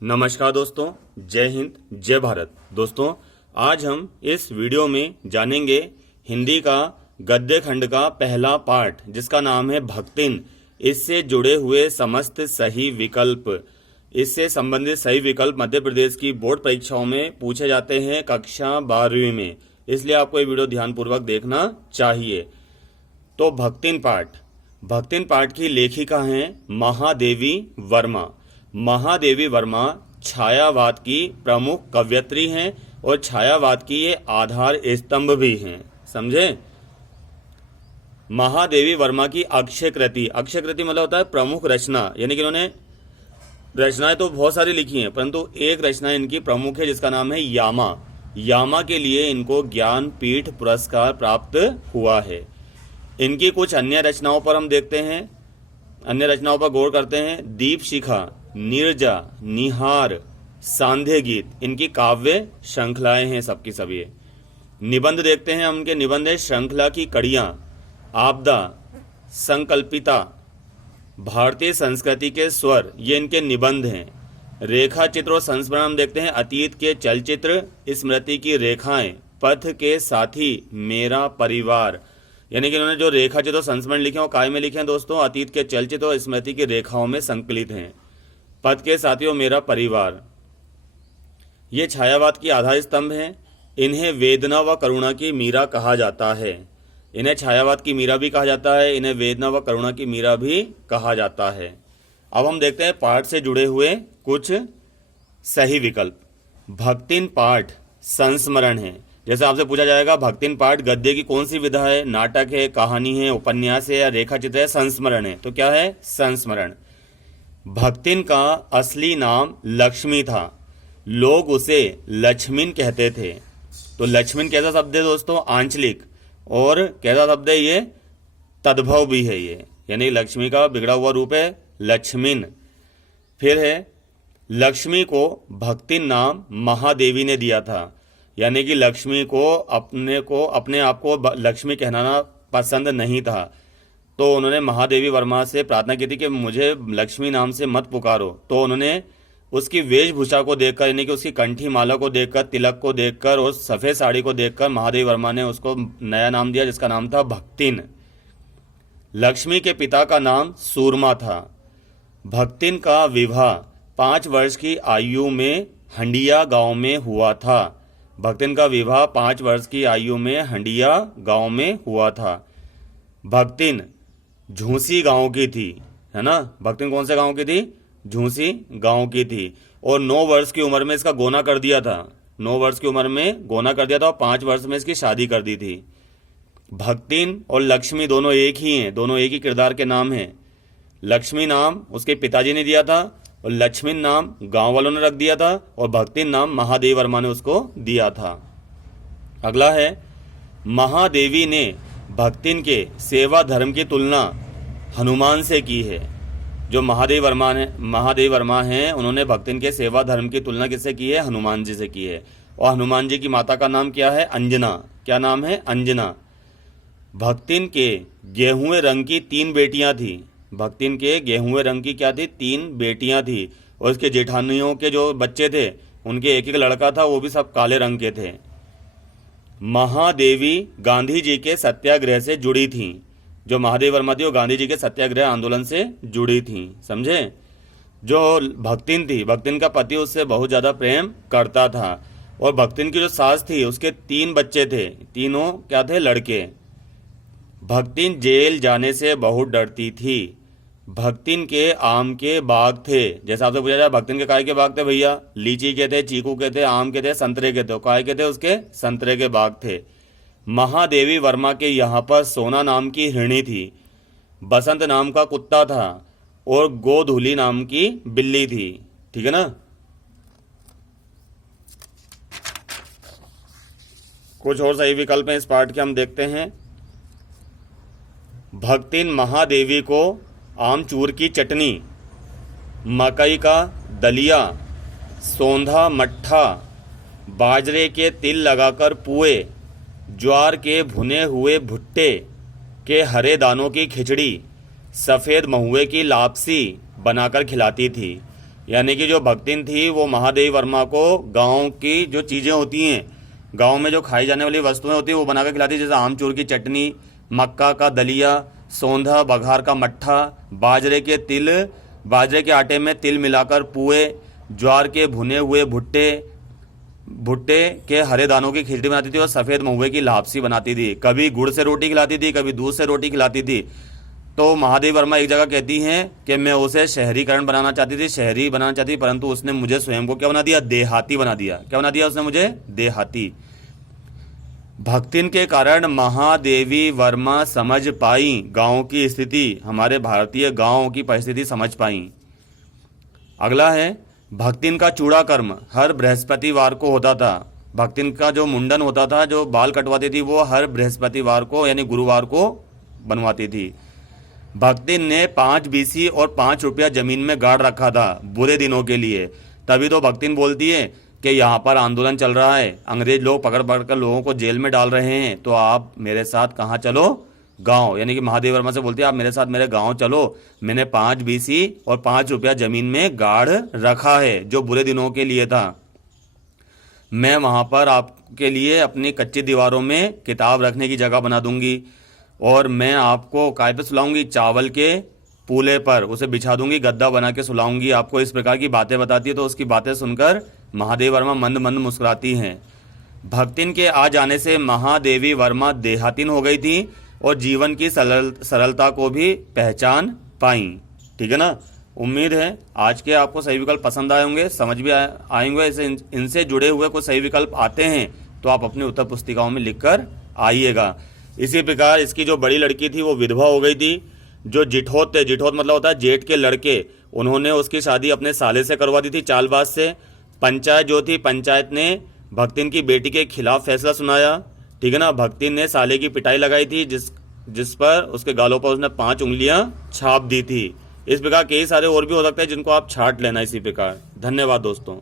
नमस्कार दोस्तों, जय हिंद, जय भारत। दोस्तों, आज हम इस वीडियो में जानेंगे हिंदी का गद्य खंड का पहला पाठ, जिसका नाम है भक्तिन। इससे जुड़े हुए समस्त सही विकल्प, इससे संबंधित सही विकल्प मध्य प्रदेश की बोर्ड परीक्षाओं में पूछे जाते हैं कक्षा 12वीं में, इसलिए आपको ये वीडियो ध्यानपूर्वक देखना चाहिए। तो भक्तिन पाठ की लेखिका हैं महादेवी वर्मा। महादेवी वर्मा छायावाद की प्रमुख कवयित्री हैं और छायावाद की ये आधार स्तंभ भी हैं, समझे। महादेवी वर्मा की अक्षय कृति मतलब होता है प्रमुख रचना, यानी कि इन्होंने रचनाएं तो बहुत सारी लिखी हैं, परंतु एक रचना इनकी प्रमुख है जिसका नाम है यामा। यामा के लिए इनको ज्ञानपीठ पुरस्कार प्राप्त हुआ है। इनकी कुछ अन्य रचनाओं पर हम देखते हैं, अन्य रचनाओं पर गौर करते हैं। दीप शिखा, नीरजा, निहार, सांध्य गीत इनकी काव्य श्रृंखलाएं हैं सबकी सभी। निबंध देखते हैं, हम उनके निबंध है श्रृंखला की कड़ियां, आपदा, संकल्पिता, भारतीय संस्कृति के स्वर, ये इनके निबंध हैं। रेखा चित्र और संस्मरण हम देखते हैं, अतीत के चलचित्र, स्मृति की रेखाएं, पथ के साथी, मेरा परिवार, यानी कि इन्होंने जो रेखा चित्र और संस्मरण लिखे हैं वो काय में लिखे हैं दोस्तों, अतीत के चलचित्र और स्मृति की रेखाओं में संकलित हैं। पथ के साथियों, मेरा परिवार, ये छायावाद की आधार स्तंभ हैं। इन्हें वेदना व करुणा की मीरा कहा जाता है। इन्हें छायावाद की मीरा भी कहा जाता है, इन्हें वेदना व करुणा की मीरा भी कहा जाता है। अब हम देखते हैं पाठ से जुड़े हुए कुछ सही विकल्प। भक्तिन पाठ संस्मरण है। जैसे आपसे पूछा जाएगा भक्तिन पाठ गद्य की कौन सी विधा है, नाटक है, कहानी है, उपन्यास है या रेखा चित्र है, संस्मरण है, तो क्या है, संस्मरण। भक्तिन का असली नाम लक्ष्मी था, लोग उसे लक्ष्मीन कहते थे। तो लक्ष्मीन कैसा शब्द है दोस्तों, आंचलिक, और कैसा शब्द है ये, तद्भव भी है ये, यानी लक्ष्मी का बिगड़ा हुआ रूप है लक्ष्मीन। फिर है लक्ष्मी को भक्तिन नाम महादेवी ने दिया था, यानी कि लक्ष्मी को अपने आप को लक्ष्मी कहना पसंद नहीं था, तो उन्होंने महादेवी वर्मा से प्रार्थना की थी कि मुझे लक्ष्मी नाम से मत पुकारो। तो उन्होंने उसकी वेशभूषा को देखकर, यानी कि उसकी कंठी माला को देखकर, तिलक को देखकर और सफ़ेद साड़ी को देखकर महादेवी वर्मा ने उसको नया नाम दिया जिसका नाम था भक्तिन। लक्ष्मी के पिता का नाम सूरमा था। भक्तिन का विवाह 5 वर्ष की आयु में हंडिया गांव में हुआ था। भक्तिन का विवाह 5 वर्ष की आयु में हंडिया गांव में हुआ था। भक्तिन झूसी गांव की थी, है ना। भक्तिन कौन से गांव की थी, झूसी गांव की थी, और 9 वर्ष की उम्र में इसका गोना कर दिया था। 9 वर्ष की उम्र में गोना कर दिया था और 5 वर्ष में इसकी शादी कर दी थी। भक्तिन और लक्ष्मी दोनों एक ही हैं, दोनों एक ही किरदार के नाम हैं। लक्ष्मी नाम उसके पिताजी ने दिया था और लक्ष्मी नाम गांव वालों ने रख दिया था, और भक्तिन नाम महादेवी वर्मा ने उसको दिया था। अगला है, महादेवी ने भक्तिन के सेवा धर्म की तुलना हनुमान से की है। जो महादेवी वर्मा हैं, उन्होंने भक्तिन के सेवा धर्म की तुलना किससे की है, हनुमान जी से की है। और हनुमान जी की माता का नाम क्या है, अंजना। क्या नाम है, अंजना। भक्तिन के गेहुए रंग की 3 बेटियां थी। भक्तिन के गेहुए रंग की क्या थी, 3 बेटियां थी, और उसके जेठानियों के जो बच्चे थे उनके एक लड़का था, वो भी सब काले रंग के थे। महादेवी गांधी जी के सत्याग्रह से जुड़ी थीं। जो महादेवी वर्मा थी वो गांधी जी के सत्याग्रह आंदोलन से जुड़ी थीं, समझे। जो भक्तिन थी, भक्तिन का पति उससे बहुत ज़्यादा प्रेम करता था, और भक्तिन की जो सास थी उसके 3 बच्चे थे, तीनों क्या थे, लड़के। भक्तिन जेल जाने से बहुत डरती थी। भक्तिन के आम के बाग थे। जैसा आपसे पूछा जाए भक्तिन के काय के बाग थे भैया, लीची के थे, चीकू के थे, आम के थे, संतरे के थे। काय के थे, उसके संतरे के बाग थे। महादेवी वर्मा के यहाँ पर सोना नाम की हिरणी थी, बसंत नाम का कुत्ता था, और गोधूली नाम की बिल्ली थी। ठीक है ना। कुछ और सही विकल्प हैं इस पाठ के, हम देखते हैं। भक्तिन महादेवी को आमचूर की चटनी, मकई का दलिया, सौंधा मट्ठा, बाजरे के तिल लगाकर पुए, ज्वार के भुने हुए भुट्टे के हरे दानों की खिचड़ी, सफ़ेद महुए की लापसी बनाकर खिलाती थी। यानी कि जो भक्तिन थी वो महादेवी वर्मा को गांव की जो चीज़ें होती हैं, गांव में जो खाई जाने वाली वस्तुएं होती है वो बना कर खिलाती, जैसे आमचूर की चटनी, मक्का का दलिया, सौंधा बघार का मट्ठा, बाजरे के आटे में तिल मिलाकर पुए, ज्वार के भुने हुए भुट्टे के हरे दानों की खिचड़ी बनाती थी और सफ़ेद महुए की लापसी बनाती थी। कभी गुड़ से रोटी खिलाती थी, कभी दूध से रोटी खिलाती थी। तो महादेवी वर्मा एक जगह कहती हैं कि मैं उसे शहरी बनाना चाहती थी, परंतु उसने मुझे स्वयं को क्या बना दिया, देहाती बना दिया। क्या बना दिया उसने मुझे, देहाती। भक्तिन के कारण महादेवी वर्मा समझ पाई गांव की स्थिति, हमारे भारतीय गांव की परिस्थिति समझ पाई। अगला है भक्तिन का चूड़ा कर्म हर बृहस्पतिवार को होता था। भक्तिन का जो मुंडन होता था, जो बाल कटवाती थी, वो हर बृहस्पतिवार को यानी गुरुवार को बनवाती थी। भक्तिन ने 5 बीसी और 5 रुपया जमीन में गाड़ रखा था बुरे दिनों के लिए। तभी तो भक्तिन बोलती है कि यहाँ पर आंदोलन चल रहा है, अंग्रेज लोग पकड़ पकड़ कर लोगों को जेल में डाल रहे हैं, तो आप मेरे साथ कहाँ चलो, गांव। यानी कि महादेवी वर्मा से बोलती है आप मेरे साथ मेरे गांव चलो, मैंने 5 बीसी और 5 रुपया जमीन में गाड़ रखा है जो बुरे दिनों के लिए था। मैं वहाँ पर आपके लिए अपनी कच्ची दीवारों में किताब रखने की जगह बना दूंगी और मैं आपको काय पे सुलाऊंगी, चावल के पूले पर उसे बिछा दूंगी, गद्दा बना के सुलाऊंगी आपको। इस प्रकार की बातें बताती है। तो उसकी बातें सुनकर महादेवी वर्मा मंद मंद मुस्कुराती हैं। भक्तिन के आ जाने से महादेवी वर्मा देहातिन हो गई थी और जीवन की सरलता को भी पहचान पाई। ठीक है ना। उम्मीद है आज के आपको सही विकल्प पसंद आए होंगे, समझ भी आएंगे। इनसे जुड़े हुए कुछ सही विकल्प आते हैं तो आप अपनी उत्तर पुस्तिकाओं में लिखकर आइएगा। इसी प्रकार इसकी जो बड़ी लड़की थी वो विधवा हो गई थी। जो जिठौत थे, जिठौत मतलब होता है जेठ के लड़के, उन्होंने उसकी शादी अपने साले से करवा दी थी, चालबाज से। पंचायत जो थी, पंचायत ने भक्तिन की बेटी के खिलाफ फैसला सुनाया। ठीक है ना। भक्तिन ने साले की पिटाई लगाई थी जिस पर उसके गालों पर उसने 5 उंगलियां छाप दी थी। इस प्रकार कई सारे और भी हो सकते हैं जिनको आप छाट लेना इसी प्रकार। धन्यवाद दोस्तों।